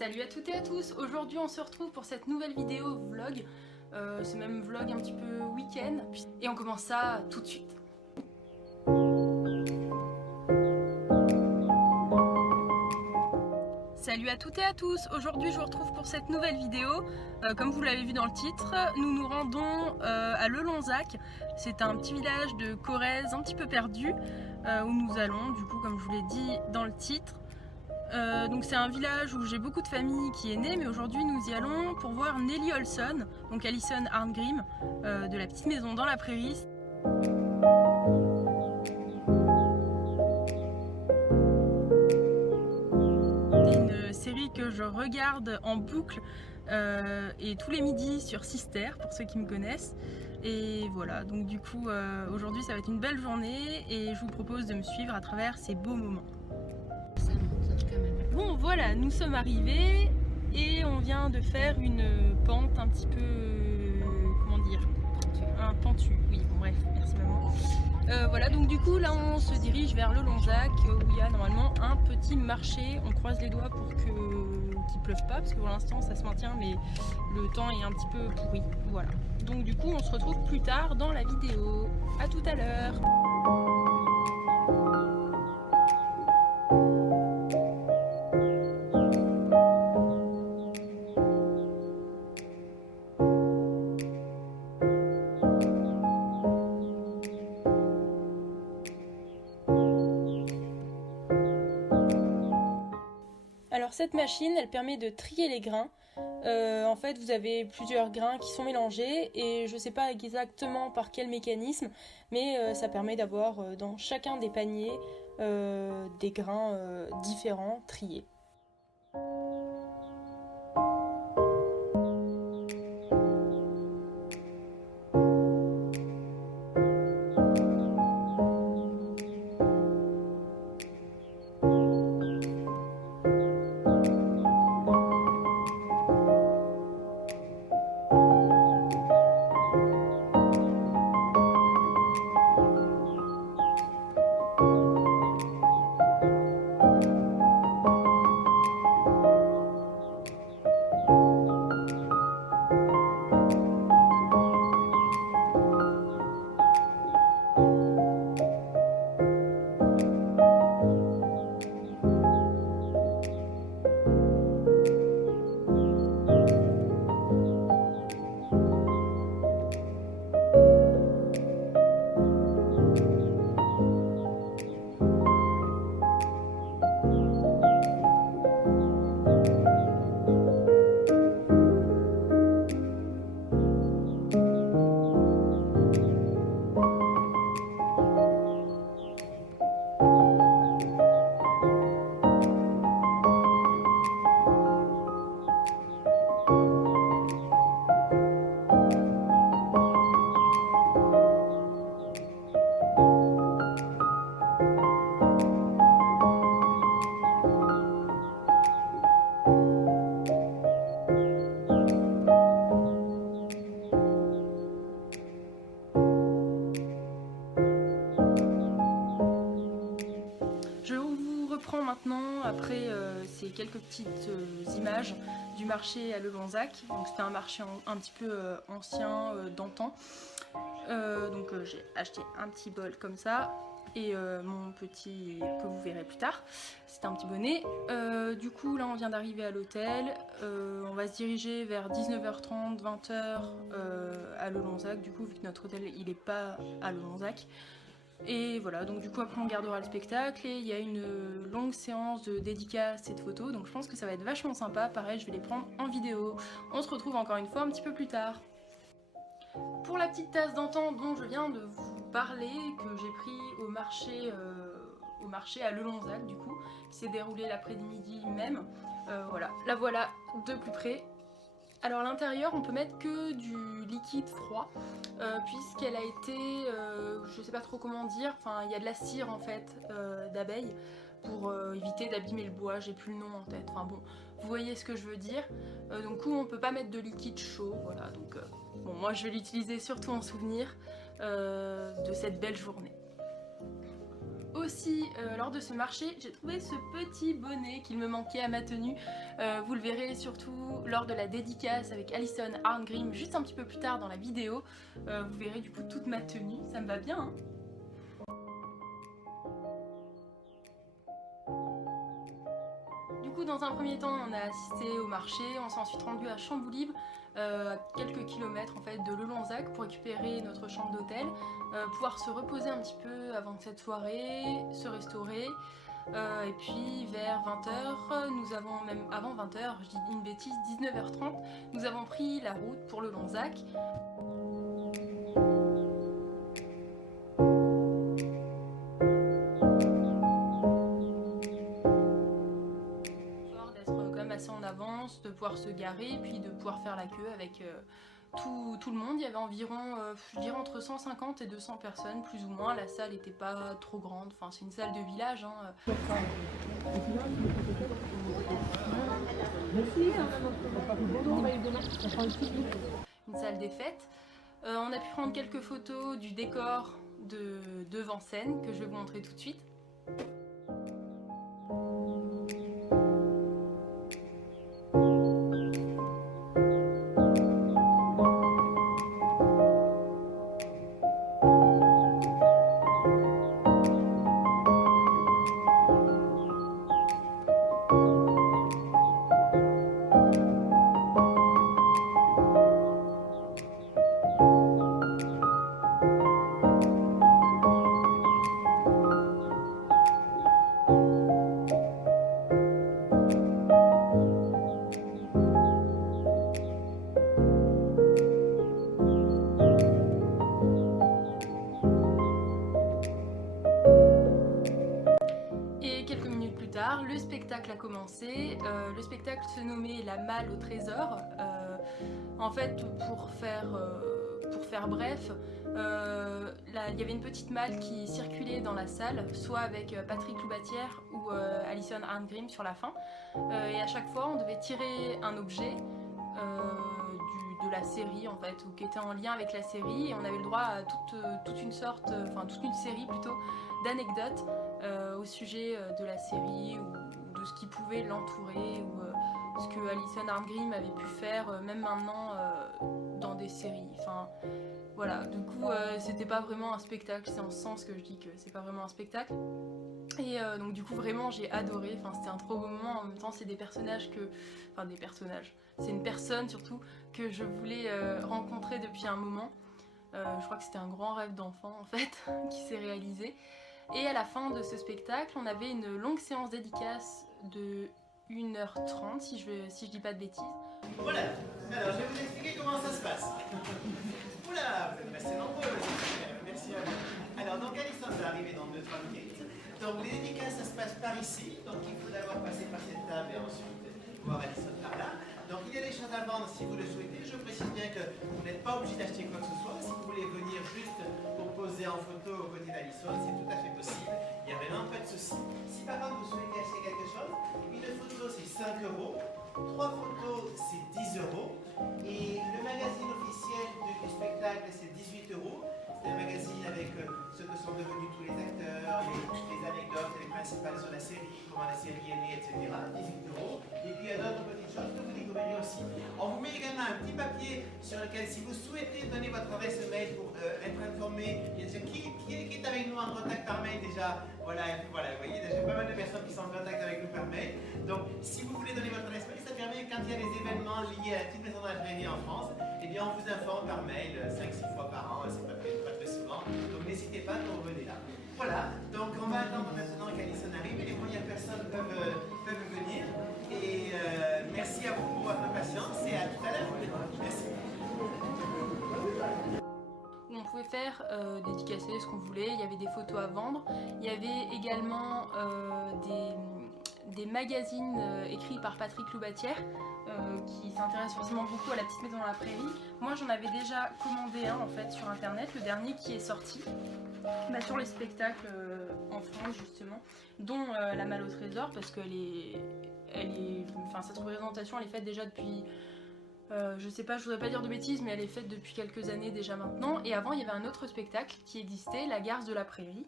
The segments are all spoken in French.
Salut à toutes et à tous, aujourd'hui on se retrouve pour cette nouvelle vidéo vlog, ce même vlog un petit peu week-end, et on commence ça tout de suite. Salut à toutes et à tous, aujourd'hui je vous retrouve pour cette nouvelle vidéo. Comme vous l'avez vu dans le titre, nous nous rendons à Lelonzac. C'est un petit village de Corrèze un petit peu perdu, où nous allons, du coup comme je vous l'ai dit dans le titre. Donc c'est un village où j'ai beaucoup de famille qui est née, mais aujourd'hui nous y allons pour voir Nelly Olson, donc Alison Arngrim, de la petite maison dans la prairie. C'est une série que je regarde en boucle et tous les midis sur Sister, pour ceux qui me connaissent. Et voilà, donc du coup aujourd'hui ça va être une belle journée et je vous propose de me suivre à travers ces beaux moments. Bon voilà, nous sommes arrivés et on vient de faire une pente un petit peu, comment dire, un pentu, oui, bon, bref, merci maman. Voilà, donc du coup là on se dirige vers Lelonzac où il y a normalement un petit marché. On croise les doigts pour qu'il pleuve pas parce que pour l'instant ça se maintient mais le temps est un petit peu pourri, voilà. Donc du coup on se retrouve plus tard dans la vidéo. À tout à l'heure. Alors cette machine, elle permet de trier les grains. En fait, vous avez plusieurs grains qui sont mélangés et je ne sais pas exactement par quel mécanisme, mais ça permet d'avoir dans chacun des paniers des grains différents triés. Je vous reprends maintenant après ces quelques petites images du marché à Lelonzac. Donc c'était un marché un petit peu ancien, d'antan. Donc j'ai acheté un petit bol comme ça et mon petit que vous verrez plus tard. C'est un petit bonnet. Du coup là on vient d'arriver à l'hôtel. On va se diriger vers 19h30, 20h à Lelonzac. Du coup vu que notre hôtel il est pas à Lelonzac. Et voilà, donc du coup après on gardera le spectacle et il y a une longue séance de dédicaces et de photos, donc je pense que ça va être vachement sympa. Pareil, je vais les prendre en vidéo. On se retrouve encore une fois un petit peu plus tard. Pour la petite tasse d'antan dont je viens de vous parler, que j'ai pris au marché à Lelonzac du coup, qui s'est déroulé l'après-midi même, la voilà de plus près. Alors à l'intérieur on peut mettre que du liquide froid puisqu'elle a été, je sais pas trop comment dire, enfin il y a de la cire en fait d'abeille pour éviter d'abîmer le bois, j'ai plus le nom en tête, enfin bon, vous voyez ce que je veux dire. Donc on peut pas mettre de liquide chaud, voilà, donc bon, moi je vais l'utiliser surtout en souvenir de cette belle journée. Aussi, lors de ce marché, j'ai trouvé ce petit bonnet qu'il me manquait à ma tenue. Vous le verrez surtout lors de la dédicace avec Alison Arngrim juste un petit peu plus tard dans la vidéo. Vous verrez du coup toute ma tenue, ça me va bien hein. Du coup, dans un premier temps, on a assisté au marché, on s'est ensuite rendu à Chamboulibes, à quelques kilomètres en fait de Lelonzac pour récupérer notre chambre d'hôtel, pouvoir se reposer un petit peu avant cette soirée, se restaurer. Et puis vers 20h, nous avons, même avant 20h, je dis une bêtise, 19h30, nous avons pris la route pour Lelonzac. En avance, de pouvoir se garer, puis de pouvoir faire la queue avec tout le monde. Il y avait environ, je dirais entre 150 et 200 personnes, plus ou moins. La salle n'était pas trop grande, enfin c'est une salle de village. Hein. Une salle des fêtes. On a pu prendre quelques photos du décor devant scène, que je vais vous montrer tout de suite. Le spectacle a commencé, le spectacle se nommait La Malle au Trésor. En fait, pour faire bref, il y avait une petite malle qui circulait dans la salle, soit avec Patrick Loubatière ou Alison Arngrim sur la fin. Et à chaque fois, on devait tirer un objet de la série en fait, ou qui était en lien avec la série, et on avait le droit à toute une série plutôt d'anecdotes au sujet de la série ou de ce qui pouvait l'entourer ou ce que Alison Arngrim avait pu faire même maintenant dans des séries. Enfin voilà, du coup c'était pas vraiment un spectacle, c'est en ce sens que je dis que c'est pas vraiment un spectacle. Et donc du coup vraiment j'ai adoré, enfin c'était un trop beau moment, en même temps c'est des personnages c'est une personne surtout que je voulais rencontrer depuis un moment. Je crois que c'était un grand rêve d'enfant en fait qui s'est réalisé. Et à la fin de ce spectacle, on avait une longue séance dédicace de 1h30 si je dis pas de bêtises. Voilà, alors je vais vous expliquer comment ça se passe. Oula, vous êtes restés nombreux, merci à vous. Alors donc Alison va arriver dans 2-3 minutes. Donc les dédicaces ça se passe par ici, donc il faut d'abord passer par cette table et ensuite voir Alison par là. Donc il y a des choses à vendre si vous le souhaitez. Je précise bien que vous n'êtes pas obligé d'acheter quoi que ce soit. Si vous voulez venir juste pour poser en photo aux côtés d'Alison, c'est tout à fait possible. Il n'y a vraiment pas de souci. Si par contre vous souhaitez acheter quelque chose, une photo c'est 5 €, 3 photos c'est 10 € et le magazine officiel du spectacle c'est 18 €. C'est un magazine avec ce que sont devenus tous les acteurs, les anecdotes, les principales sur la série, comment la série est née, etc. 18 €. Et puis il y a d'autres petites choses que vous découvrirez aussi. On vous met également un petit papier sur lequel, si vous souhaitez donner votre adresse mail pour être informé, qui est avec nous en contact par mail déjà. Voilà, vous voyez, déjà pas mal de personnes qui sont en contact avec nous par mail. Donc, si vous voulez donner votre adresse mail, ça permet quand il y a des événements liés à la petite maison de la prairie en France, eh bien on vous informe par mail 5-6 fois par an, c'est pas très souvent. Donc n'hésitez pas quand vous venez là. Voilà, donc on va attendre maintenant qu'Alison arrive et les premières personnes peuvent venir. Et merci à vous pour votre patience et à tout à l'heure. Merci. On pouvait faire dédicacer ce qu'on voulait, il y avait des photos à vendre, il y avait également des magazines écrits par Patrick Loubatière qui s'intéresse forcément beaucoup à la petite maison dans la prairie. Moi j'en avais déjà commandé un en fait sur internet, le dernier qui est sorti sur les spectacles en France justement, dont La Malle au Trésor, parce que cette représentation elle est faite déjà depuis je sais pas, je voudrais pas dire de bêtises, mais elle est faite depuis quelques années déjà maintenant. Et avant, il y avait un autre spectacle qui existait, La Garce de la Prairie,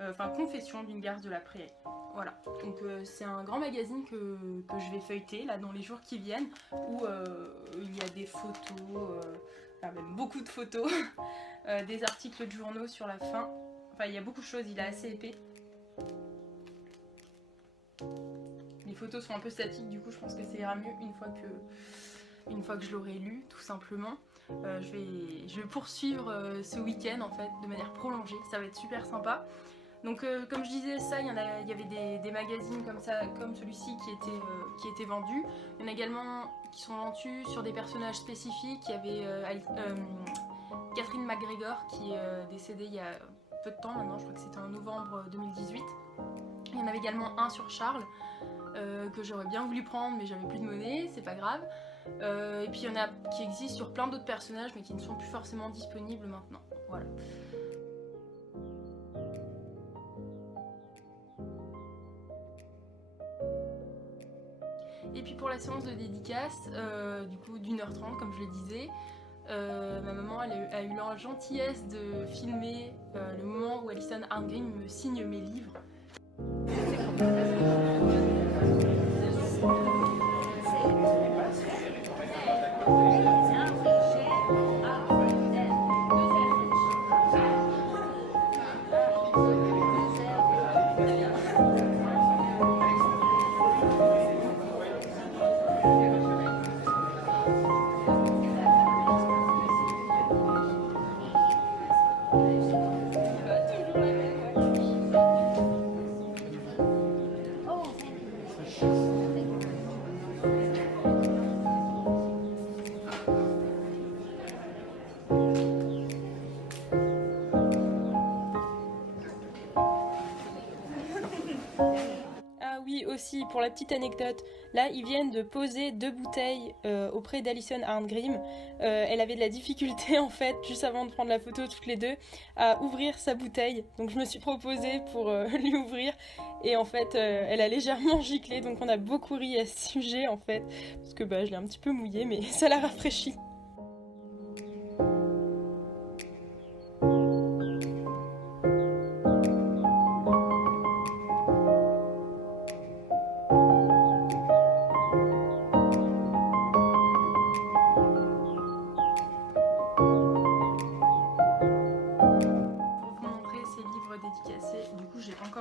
enfin Confessions d'une garce de la prairie. Voilà, donc c'est un grand magazine que je vais feuilleter là dans les jours qui viennent, où il y a des photos, enfin même beaucoup de photos, des articles de journaux sur la fin. Enfin il y a beaucoup de choses, il est assez épais. Les photos sont un peu statiques, du coup je pense que ça ira mieux une fois que je l'aurai lu, tout simplement. Je vais poursuivre ce week-end en fait de manière prolongée, ça va être super sympa. Donc comme je disais, ça, il y avait des magazines comme ça, comme celui-ci qui étaient vendus. Il y en a également qui sont vendus sur des personnages spécifiques. Il y avait Catherine McGregor qui est décédée il y a peu de temps maintenant, je crois que c'était en novembre 2018. Il y en avait également un sur Charles que j'aurais bien voulu prendre mais j'avais plus de monnaie, c'est pas grave. Et puis il y en a qui existent sur plein d'autres personnages mais qui ne sont plus forcément disponibles maintenant. Voilà. Et puis pour la séance de dédicace, du coup d'1h30 comme je le disais, ma maman a eu la gentillesse de filmer le moment où Alison Arngrim me signe mes livres. Aussi, pour la petite anecdote, là ils viennent de poser 2 bouteilles auprès d'Alison Arngrim. Elle avait de la difficulté en fait, juste avant de prendre la photo toutes les deux, à ouvrir sa bouteille. Donc je me suis proposée pour lui ouvrir et en fait elle a légèrement giclé, donc on a beaucoup ri à ce sujet en fait, parce que je l'ai un petit peu mouillée mais ça l'a rafraîchi.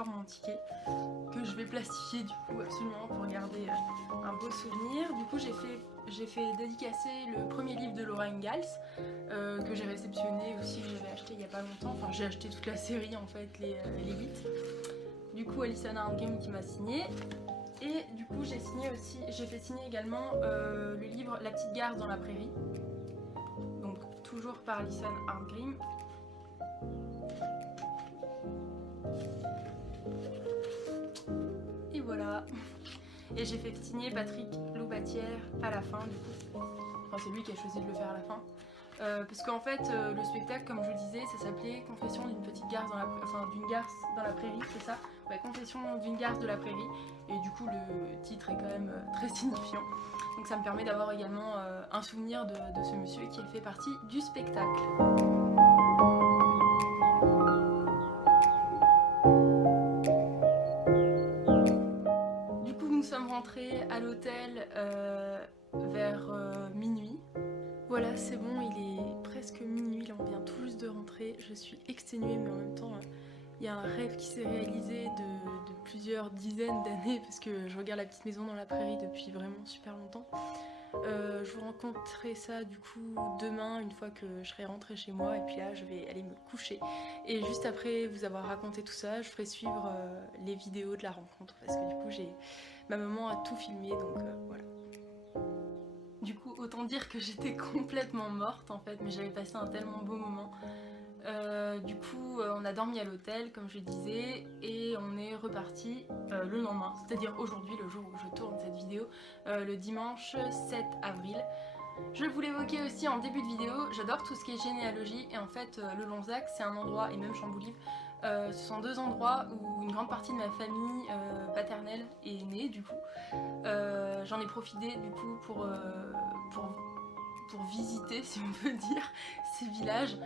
Mon ticket que je vais plastifier du coup absolument pour garder un beau souvenir. Du coup j'ai fait dédicacer le premier livre de Laura Ingalls que j'ai réceptionné aussi, que j'avais acheté il y a pas longtemps. Enfin j'ai acheté toute la série en fait, les 8. Du coup Alison Arngrim qui m'a signé. Et du coup j'ai fait signer également le livre La petite garce dans la prairie. Donc toujours par Alison Arngrim. Et voilà. Et j'ai fait signer Patrick Loubatière à la fin du coup. Enfin c'est lui qui a choisi de le faire à la fin. Parce qu'en fait le spectacle, comme je vous disais, ça s'appelait Confession d'une petite garce d'une garce dans la prairie, c'est ça? Ouais, Confession d'une garce de la prairie. Et du coup le titre est quand même très signifiant. Donc ça me permet d'avoir également un souvenir de ce monsieur qui a fait partie du spectacle. À l'hôtel vers minuit. Voilà, c'est bon, il est presque minuit, là on vient tout juste de rentrer. Je suis exténuée mais en même temps il y a un rêve qui s'est réalisé de plusieurs dizaines d'années parce que je regarde La petite maison dans la prairie depuis vraiment super longtemps. Je vous raconterai ça du coup demain une fois que je serai rentrée chez moi, et puis là je vais aller me coucher. Et juste après vous avoir raconté tout ça, je ferai suivre les vidéos de la rencontre parce que du coup ma maman a tout filmé, donc voilà. Du coup autant dire que j'étais complètement morte en fait, mais j'avais passé un tellement beau moment. Du coup on a dormi à l'hôtel comme je disais et on est reparti le lendemain, c'est-à-dire aujourd'hui, le jour où je tourne cette vidéo, le dimanche 7 avril. Je vous l'évoquais aussi en début de vidéo, j'adore tout ce qui est généalogie et en fait le Lonzac c'est un endroit, et même Chamboulive, ce sont 2 endroits où une grande partie de ma famille paternelle est née du coup. J'en ai profité du coup pour visiter, si on peut dire, ces villages.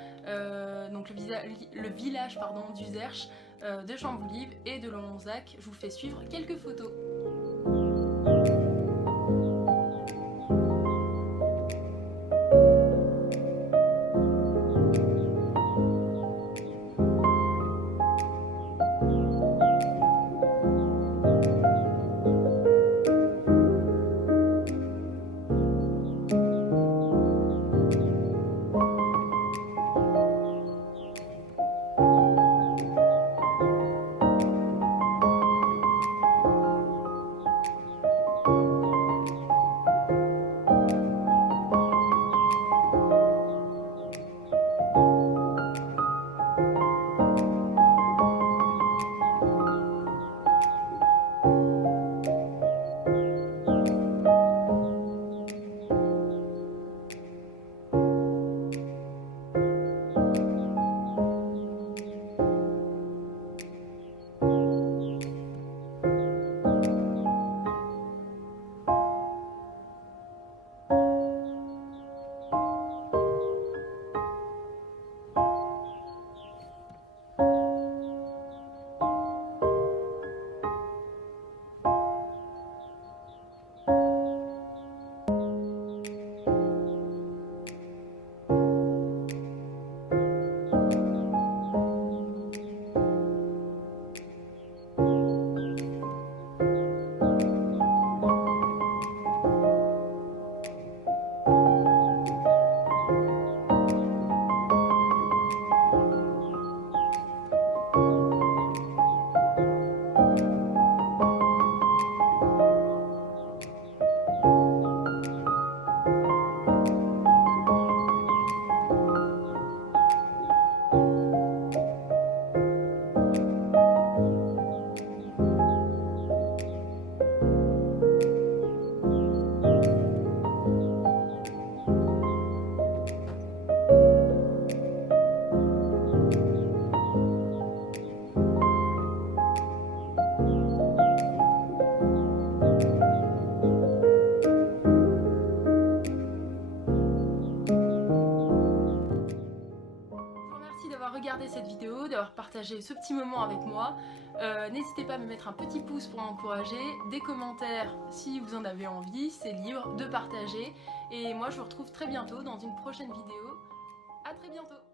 Donc le village d'Uzerche, de Chamboulive et de Lonzac. Je vous fais suivre quelques photos. Regardé cette vidéo, d'avoir partagé ce petit moment avec moi. N'hésitez pas à me mettre un petit pouce pour m'encourager, des commentaires si vous en avez envie, c'est libre de partager. Et moi je vous retrouve très bientôt dans une prochaine vidéo. À très bientôt.